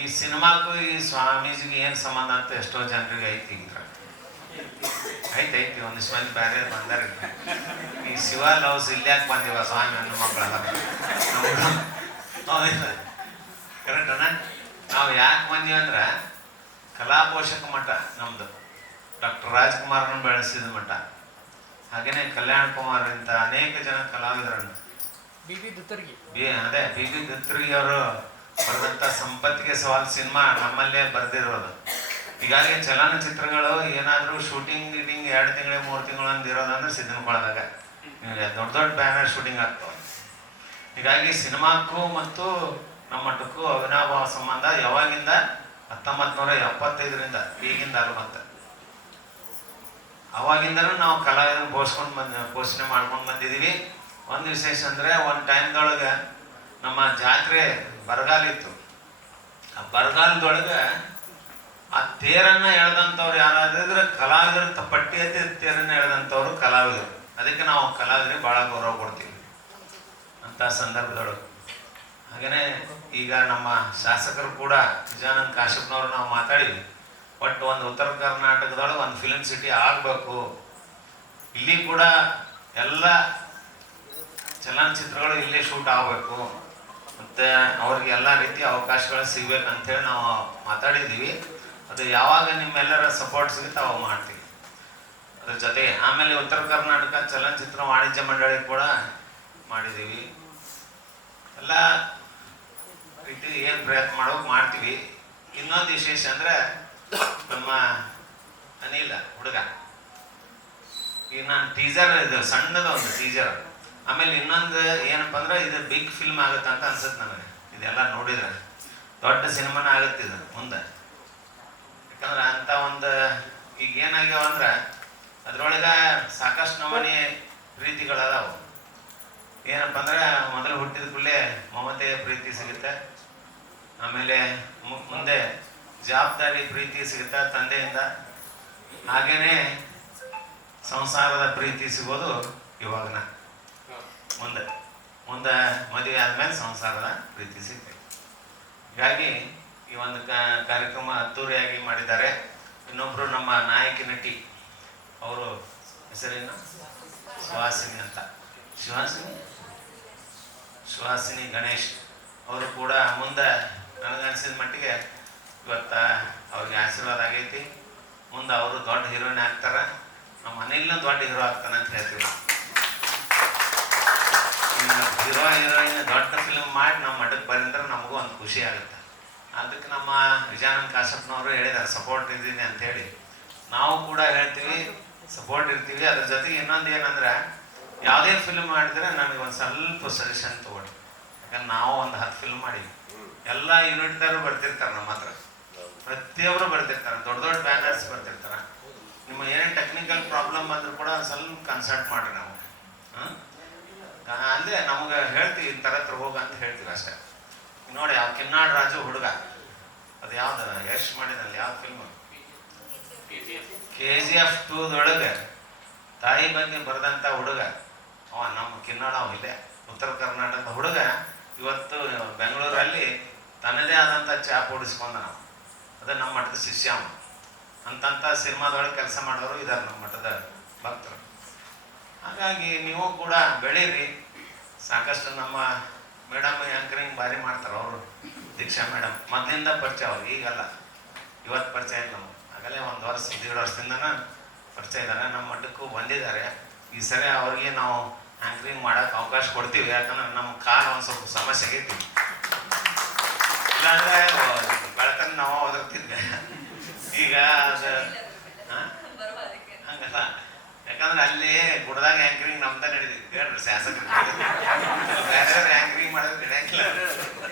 ಈ ಸಿನಿಮಾಕ್ಕೂ ಈ ಸ್ವಾಮೀಜಿಗೆ ಏನು ಸಂಬಂಧ ಅಂತ ಎಷ್ಟೋ ಜನರಿಗೆ ಐತಿ ಐತಿ ಒಂದಿಷ್ಟು ಮಂದಿ ಬೇರೆ ಬಂದಾರೆ. ಈ ಶಿವ ಲವ್ಸ್ ಇಲ್ಯಾಕೆ ಬಂದಿವ ಸ್ವಾಮಿ ಹೆಣ್ಣು ಮಕ್ಕಳೆಲ್ಲ ಕರೆಕ್ಟನ? ನಾವು ಯಾಕೆ ಬಂದೀವಿ ಅಂದ್ರೆ, ಕಲಾ ಪೋಷಕ ಮಠ ನಮ್ಮದು, ಡಾಕ್ಟರ್ ರಾಜ್ಕುಮಾರನ್ನು ಬೆಳೆಸಿದ ಮಠ. ಹಾಗೆಯೇ ಕಲ್ಯಾಣ್ ಕುಮಾರ್ ಅಂತ ಅನೇಕ ಜನ ಕಲಾವಿದರನ್ನು ಬಿ ಬಿ ದುತ್ತರ್ಗಿ ಅದೇ ಬಿ ಬಿ ದತ್ತುರ್ಗಿ ಅವರು ಬರೆದಂಥ ಸಂಪತ್ತಿಗೆ ಸವಾಲ್ ಸಿನಿಮಾ ನಮ್ಮಲ್ಲೇ ಬರೆದಿರೋದು. ಹೀಗಾಗಿ ಚಲನಚಿತ್ರಗಳು ಏನಾದರೂ ಶೂಟಿಂಗ್ ಗೀಟಿಂಗ್ 2 ತಿಂಗಳು 3 ತಿಂಗಳು ಅಂದಿರೋದಂದ್ರೆ ಸಿದ್ಧನಕೊಳದಾಗ ದೊಡ್ಡ ದೊಡ್ಡ ಬ್ಯಾನರ್ ಶೂಟಿಂಗ್ ಆಗ್ತವೆ. ಹೀಗಾಗಿ ಸಿನಿಮಾಕ್ಕೂ ಮತ್ತು ನಮ್ಮ ಮಟ್ಟಕ್ಕೂ ಅವಿನಾಭಾವ ಸಂಬಂಧ ಯಾವಾಗಿಂದ 1975ರಿಂದ ಈಗಿಂದ ಅಲ್ಲ. ಮತ್ತೆ ಅವಾಗಿಂದನೂ ನಾವು ಕಲಾವಿದರನ್ನು ಪೋಷಣೆ ಮಾಡ್ಕೊಂಡು ಬಂದಿದ್ದೀವಿ. ಒಂದು ವಿಶೇಷ ಅಂದರೆ ಒಂದು ಟೈಮ್ದೊಳಗೆ ನಮ್ಮ ಜಾತ್ರೆ ಬರಗಾಲ ಇತ್ತು. ಆ ಬರಗಾಲದೊಳಗೆ ಆ ತೇರನ್ನು ಎಳೆದಂಥವ್ರು ಯಾರಾದ್ರೆ ಕಲಾವಿದರ ಪಟ್ಟಿ ಐತಿ ತೇರನ್ನು ಎಳೆದಂಥವ್ರು ಕಲಾವಿದರು. ಅದಕ್ಕೆ ನಾವು ಕಲಾವಿದರಿಗೆ ಭಾಳ ಗೌರವ ಕೊಡ್ತೀವಿ ಅಂಥ ಸಂದರ್ಭದೊಳಗೆ. ಹಾಗೆಯೇ ಈಗ ನಮ್ಮ ಶಾಸಕರು ಕೂಡ ಗಜಾನನ್ ಕಾಶ್ಯಪ್ನವ್ರು ನಾವು ಮಾತಾಡಿದ್ವಿ. ಬಟ್ ಒಂದು ಉತ್ತರ ಕರ್ನಾಟಕದೊಳಗೆ ಒಂದು ಫಿಲ್ಮ್ ಸಿಟಿ ಆಗಬೇಕು. ಇಲ್ಲಿ ಕೂಡ ಎಲ್ಲ ಚಲನಚಿತ್ರಗಳು ಇಲ್ಲೇ ಶೂಟ್ ಆಗಬೇಕು ಮತ್ತು ಅವ್ರಿಗೆ ಎಲ್ಲ ರೀತಿಯ ಅವಕಾಶಗಳು ಸಿಗ್ಬೇಕಂತೇಳಿ ನಾವು ಮಾತಾಡಿದ್ದೀವಿ. ಅದು ಯಾವಾಗ ನಿಮ್ಮೆಲ್ಲರ ಸಪೋರ್ಟ್ ಸಿಗುತ್ತೆ ಅವಾಗ ಮಾಡ್ತೀವಿ. ಅದ್ರ ಜೊತೆಗೆ ಆಮೇಲೆ ಉತ್ತರ ಕರ್ನಾಟಕ ಚಲನಚಿತ್ರ ವಾಣಿಜ್ಯ ಮಂಡಳಿ ಕೂಡ ಮಾಡಿದ್ದೀವಿ. ಎಲ್ಲ ರೀತಿ ಏನು ಪ್ರಯತ್ನ ಮಾಡೋಕೆ ಮಾಡ್ತೀವಿ. ಇನ್ನೊಂದು ವಿಶೇಷ ಅಂದರೆ ನಮ್ಮ ಅನಿಲ ಹುಡುಗ ಈಗ ನಾನು ಟೀಸರ್ ಇದು ಸಣ್ಣದ ಒಂದು ಟೀಸರ್. ಆಮೇಲೆ ಇನ್ನೊಂದು ಏನಪ್ಪ ಅಂದ್ರೆ ಇದು ಬಿಗ್ ಫಿಲ್ಮ್ ಆಗುತ್ತೆ ಅಂತ ಅನ್ಸುತ್ತೆ ನನಗೆ. ಇದೆಲ್ಲ ನೋಡಿದ್ರೆ ದೊಡ್ಡ ಸಿನಿಮಾನ ಆಗುತ್ತೆ ಇದು ಮುಂದೆ. ಯಾಕಂದ್ರೆ ಅಂಥ ಒಂದು ಈಗ ಏನಾಗ್ಯಾವ ಅಂದ್ರೆ ಅದ್ರೊಳಗೆ ಸಾಕಷ್ಟು ನಮೂನಿ ಪ್ರೀತಿಗಳದಾವು. ಏನಪ್ಪ ಅಂದ್ರೆ ಮೊದಲು ಹುಟ್ಟಿದ ಕೂಡಲೇ ಮಮತೆಯ ಪ್ರೀತಿ ಸಿಗುತ್ತೆ. ಆಮೇಲೆ ಮುಂದೆ ಜವಾಬ್ದಾರಿ ಪ್ರೀತಿ ಸಿಗುತ್ತೆ ತಂದೆಯಿಂದ. ಹಾಗೇನೆ ಸಂಸಾರದ ಪ್ರೀತಿ ಸಿಗೋದು ಇವಾಗನ. ಮುಂದೆ ಮದುವೆ ಆದ್ಮೇಲೆ ಸಂಸಾರದ ಪ್ರೀತಿ ಸಿಗ್ತದೆ. ಹೀಗಾಗಿ ಈ ಒಂದು ಕಾರ್ಯಕ್ರಮ ಅದ್ದೂರಿಯಾಗಿ ಮಾಡಿದ್ದಾರೆ. ಇನ್ನೊಬ್ರು ನಮ್ಮ ನಾಯಕಿ ನಟಿ ಅವರು ಹೆಸರೇನು ಸುಹಾಸಿನಿ ಅಂತ, ಸುಹಾಸಿನಿ ಗಣೇಶ್ ಅವರು ಕೂಡ ಮುಂದೆ ನನಗನ್ಸಿದ ಮಟ್ಟಿಗೆ ಇವತ್ತು ಅವ್ರಿಗೆ ಆಶೀರ್ವಾದ ಆಗೈತಿ. ಮುಂದೆ ಅವರು ದೊಡ್ಡ ಹೀರೋಯಿನ್ ಆಗ್ತಾರೆ. ನಮ್ಮ ಮನೆಯಲ್ಲೂ ದೊಡ್ಡ ಹೀರೋ ಆಗ್ತಾನೆ ಅಂತ ಹೇಳ್ತೀವಿ. ಹೀರೋಯಿನ್ ದೊಡ್ಡ ಫಿಲ್ಮ್ ಮಾಡಿ ನಮ್ಮ ಮಠಕ್ಕೆ ಬಂದ್ರೆ ನಮಗೂ ಒಂದು ಖುಷಿ ಆಗುತ್ತೆ. ಅದಕ್ಕೆ ನಮ್ಮ ಗಜಾನನ್ ಕಾಶ್ಯಪ್ನವರು ಹೇಳಿದ್ದಾರೆ ಸಪೋರ್ಟ್ ಇದ್ದೀನಿ ಅಂಥೇಳಿ. ನಾವು ಕೂಡ ಹೇಳ್ತೀವಿ, ಸಪೋರ್ಟ್ ಇರ್ತೀವಿ. ಅದ್ರ ಜೊತೆಗೆ ಇನ್ನೊಂದು ಏನಂದ್ರೆ ಯಾವುದೇ ಫಿಲ್ಮ್ ಮಾಡಿದ್ರೆ ನನಗೆ ಒಂದು ಸ್ವಲ್ಪ ಸಜೆಷನ್ ತೊಗೊಳ್ಳಿ. ಯಾಕಂದ್ರೆ ನಾವು ಒಂದು 10 ಫಿಲ್ಮ್ ಮಾಡಿವಿ. ಎಲ್ಲ ಯೂನಿಟ್ದವರು ಬರ್ತಿರ್ತಾರೆ ನಮ್ಮ ಹತ್ರ, ಪ್ರತಿಯೊಬ್ಬರು ಬರ್ತಿರ್ತಾರೆ. ದೊಡ್ಡ ದೊಡ್ಡ ಬ್ಯಾನರ್ಸ್ ಬರ್ತಿರ್ತಾರೆ. ನಿಮ್ಮ ಏನೇನು ಟೆಕ್ನಿಕಲ್ ಪ್ರಾಬ್ಲಮ್ ಬಂದರೂ ಕೂಡ ಸ್ವಲ್ಪ ಕನ್ಸಲ್ಟ್ ಮಾಡಿರಿ ನಾವು. ಅಂದರೆ ನಮಗೆ ಹೇಳ್ತೀವಿ ಈ ಥರ ಹತ್ರ ಹೋಗ ಅಂತ ಹೇಳ್ತೀವಿ ಅಷ್ಟೇ. ನೋಡಿ ಯಾವ ಕಿನ್ನಾಡ್ ರಾಜು ಹುಡುಗ ಅದು ಯಾವ್ದು ಯಶ್ ಮಾಡಿದಲ್ಲಿ ಯಾವ ಫಿಲ್ಮ್ KGF 2 ತಾಯಿ ಬಗ್ಗೆ ಬರೆದಂಥ ಹುಡುಗ ಅವ ನಮ್ಮ ಕಿನ್ನಾಳ. ಅವ ಇಲ್ಲೇ ಉತ್ತರ ಕರ್ನಾಟಕದ ಹುಡುಗ. ಇವತ್ತು ಬೆಂಗಳೂರಲ್ಲಿ ತನ್ನದೇ ಆದಂಥ ಚಾಪ್ ಓಡಿಸ್ಕೊಂಡ ನಾವು. ಅದೇ ನಮ್ಮ ಮಠದ ಶಿಷ್ಯ ಅವ. ಅಂತಂಥ ಸಿನಿಮಾದೊಳಗೆ ಕೆಲಸ ಮಾಡೋರು ಇದ್ದಾರೆ ನಮ್ಮ ಮಠದ ಭಕ್ತರು. ಹಾಗಾಗಿ ನೀವು ಕೂಡ ಬೆಳೀರಿ. ಸಾಕಷ್ಟು ನಮ್ಮ ಮೇಡಮ್ ಆ್ಯಂಕರಿಂಗ್ ಭಾರಿ ಮಾಡ್ತಾರೆ ಅವರು. ದೀಕ್ಷಾ ಮೇಡಮ್ ಮೊದಲಿಂದ ಪರಿಚಯ ಅವ್ರು, ಈಗಲ್ಲ. ಇವತ್ತು ಪರಿಚಯ ಇಲ್ಲ ನಮಗೆ. ಆಗಲೇ 1 ವರ್ಷ 1.5 ವರ್ಷದಿಂದನೇ ಪರಿಚಯ ಇದ್ದಾರೆ. ನಮ್ಮ ಮಠಕ್ಕೂ ಬಂದಿದ್ದಾರೆ. ಈ ಸರಿ ಅವ್ರಿಗೆ ನಾವು ಆ್ಯಂಕರಿಂಗ್ ಮಾಡೋಕ್ಕೆ ಅವಕಾಶ ಕೊಡ್ತೀವಿ. ಯಾಕಂದ್ರೆ ನಮ್ಮ ಕಾಲು ಒಂದು ಸ್ವಲ್ಪ ಸಮಸ್ಯೆ ಆಗೈತಿ. ಇಲ್ಲಾಂದರೆ ಬೆಳತನ ನಾವು ಒದರ್ತಿದ್ವಿ. ಈಗ ಅದು ಹಂಗಲ್ಲ. ಯಾಕಂದ್ರೆ ಅಲ್ಲಿ ಗುಡ್ದಾಗ ಆ್ಯಂಕರಿಂಗ್ ನಮ್ದ ನಡೀತಿದ್ವಿ. ಹೇಳ್ರಿ ಶಾಸಕರು ಬೇರೆ ಆ್ಯಂಕರಿಂಗ್ ಮಾಡೋದು ನಡೆಯಂಗಿಲ್ಲ.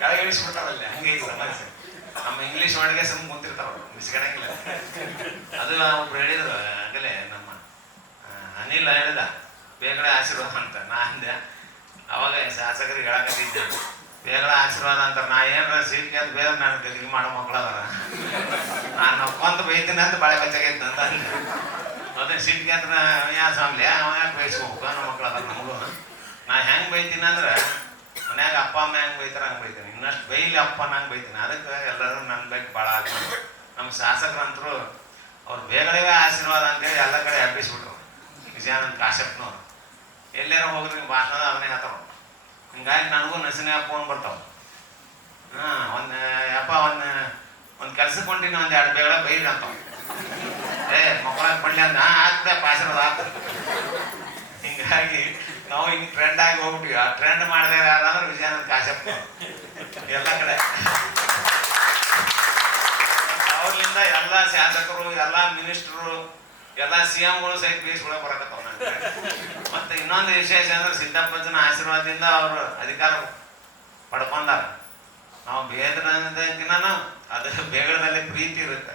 ಕೆಳಗೆ ಇಳಿಸ್ಬಿಡ್ತಾವಲ್ಲಿ. ಹಂಗೆ ಸಮಸ್ಯೆ. ನಮ್ಮ ಇಂಗ್ಲೀಷ್ ಒಳಗೆ ಸುಮ್ಮನೆ ಕುಂತಿರ್ತಾವ, ಬಿಸ್ಕಡಂಗಿಲ್ಲ. ಅದು ಒಬ್ರು ಹೇಳಿದ್ರು ಆಗಲೇ ನಮ್ಮ ಅನಿಲ್ ಹೇಳಿದ ಬೇಗಡೆ ಆಶೀರ್ವಾದ ಅಂತ. ನಾ ಅಂದೆ ಅವಾಗ ಶಾಸಕರಿಗೆ ಹೇಳಕತ್ತಿದ್ದೆ, ಬೇಗಡೆ ಆಶೀರ್ವಾದ ಅಂತಾರೆ. ನಾ ಏನಾರ ಸೀಟ್ಗೆ ಅಂತ ಬೇರೆ ನಾನು ಗದಿಗೆ ಮಾಡೋ ಮಕ್ಕಳದಾರ, ನಾನು ನಕ್ಕೊಂತ ಬೈತೀನಿ ಅಂತ ಬಾಳೆ ಬಚ್ಚಾಗೈತೆ ಅಂತ ಅಂದೆ. ಅದೇ ಸಿಟ್ಟಿಗೆ ಅಂತ ಯಾ ಸಾಮ್ಲಿ ಅವ ಯಾಕೆ ಬೈಸ್ಕೋಬೇಕು, ನಮ್ಮ ಮಕ್ಳು ಅದ ನಮಗೂ. ನಾ ಹೆಂಗೆ ಬೈತೀನಿ ಅಂದ್ರೆ ಮನ್ಯಾಗ ಅಪ್ಪ ಅಮ್ಮ ಹೆಂಗೆ ಬೈತಾರೆ ಹಂಗೆ ಬೈತೀನಿ. ಇನ್ನಷ್ಟು ಬೈಲಿ ಅಪ್ಪ ನಂಗೆ ಬೈತೀನಿ. ಅದಕ್ಕೆ ಎಲ್ಲರೂ ನನ್ನ ಬಗ್ಗೆ ಭಾಳ ಆಗ್ತದೆ. ನಮ್ಮ ಶಾಸಕರಂತರು ಅವ್ರು ಬೇಗಡೆ ಆಶೀರ್ವಾದ ಅಂತೇಳಿ ಎಲ್ಲ ಕಡೆ ಹಬ್ಬಿಸ್ಬಿಟ್ರು. ಗಜಾನನ್ ಕಾಶ್ಯಪ್ನವ್ರು ಎಲ್ಲಾರ ಹೋಗ್ರಿ ಭಾಷಣ ಅವನೇ ಹೇಳ್ತಾವ. ಹಿಂಗಾಗಿ ನನಗೂ ನಸಿನ ಫೋನ್ ಬರ್ತಾವ. ಒಂದು ಯಪ್ಪ ಒಂದು ಕೆಲ್ಸಕ್ಕೆ ಹೊಂಟಿನಿ, 1-2 ಬೇಗಡೆ ಬೈರಿ ಅಂತಾವ. ಮಕ್ಕಳಾಗ ಬಳ್ಳಿ ಅಂದ ಆಗ್ತದೆ ಆಶೀರ್ವಾದ ಆಗ್ತದೆ. ಹಿಂಗಾಗಿ ನಾವು ಹಿಂಗೆ ಟ್ರೆಂಡ್ ಆಗಿ ಹೋಗ್ಬಿಟ್ವಿ. ಆ ಟ್ರೆಂಡ್ ಮಾಡಿದ್ರೆ ಯಾರಂದ್ರೆ ವಿಜಯಾನಂದ ಕಾಶಪ್ಪ ಎಲ್ಲ ಕಡೆ. ಅವ್ರಿಂದ ಎಲ್ಲ ಶಾಸಕರು, ಎಲ್ಲ ಮಿನಿಸ್ಟರು, ಎಲ್ಲ CMಗಳು ಸಹಿತ ಬೇಸ್ಕೊಳಕ್ ಬರಕತ್ತಾವ ನನಗೆ. ಮತ್ತೆ ಇನ್ನೊಂದು ವಿಶೇಷ ಅಂದ್ರೆ ಸಿದ್ದಪ್ಪನ ಆಶೀರ್ವಾದದಿಂದ ಅವರು ಅಧಿಕಾರ ಪಡ್ಕೊಂಡಾರ. ನಾವು ಬೇದ್ರಕ್ಕಿಂತ ಅದರ ಬೇಗಡದಲ್ಲಿ ಪ್ರೀತಿ ಇರುತ್ತೆ.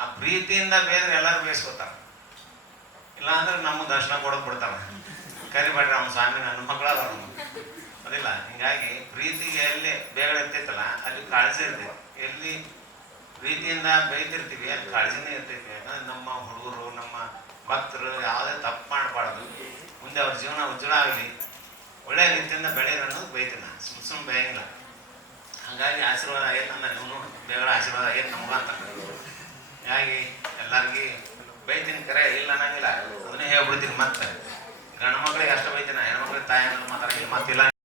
ಆ ಪ್ರೀತಿಯಿಂದ ಬೇದ್ರೆ ಎಲ್ಲರೂ ಬೇಯಿಸ್ಕೊತಾರ. ಇಲ್ಲಾಂದ್ರೆ ನಮ್ಮ ದರ್ಶನ ಕೊಡೋದು ಬಿಡ್ತಾರ. ಕರಿಬೇಡ್ರಿ ಅವ್ನ ಸ್ವಾಮಿ ನನ್ನ ಮಕ್ಕಳ ಅದಿಲ್ಲ. ಹಿಂಗಾಗಿ ಪ್ರೀತಿಗೆ ಎಲ್ಲಿ ಬೇಗ ಇರ್ತೈತಲ್ಲ ಅಲ್ಲಿ ಕಾಳಜಿ ಇರ್ತೈತಿ. ಎಲ್ಲಿ ಪ್ರೀತಿಯಿಂದ ಬೈತಿರ್ತೀವಿ ಅಲ್ಲಿ ಕಾಳಜಿನೇ ಇರ್ತೈತಿ. ಯಾಕಂದ್ರೆ ನಮ್ಮ ಹುಡುಗರು, ನಮ್ಮ ಭಕ್ತರು ಯಾವುದೇ ತಪ್ಪು ಮಾಡಬಾರ್ದು. ಮುಂದೆ ಅವ್ರ ಜೀವನ ಉಜ್ವಲ ಆಗಲಿ, ಒಳ್ಳೆ ರೀತಿಯಿಂದ ಬೆಳೆಯೋರು ಅನ್ನೋದು ಬೈತೀನಿ. ಸುಮ್ಮನೆ ಬೇಯಂಗಿಲ್ಲ. ಹಾಗಾಗಿ ಆಶೀರ್ವಾದ ಆಗೈತೆ ನನ್ನ ನೀವು ಬೇಗ ಆಶೀರ್ವಾದ ಆಗೈತೆ ನಮಗಂತ. ಹಾಗಾಗಿ ಎಲ್ಲರಿಗೂ ಬೈತೀನಿ, ಕರೆ ಇಲ್ಲ ಅನ್ನಂಗಿಲ್ಲ, ಅದನ್ನೇ ಹೇಳ್ಬಿಡ್ತೀನಿ. ಮತ್ತೆ ಗಂಡು ಮಕ್ಳಿಗೆ ಅಷ್ಟು ಬೈತೀನಿ, ಹೆಣ್ಮಕ್ಳಿಗೆ ತಾಯಿ ಅನ್ನೋದು ಮಾತಾಡಂಗಿಲ್ಲ. ಮತ್ತಿಲ್ಲ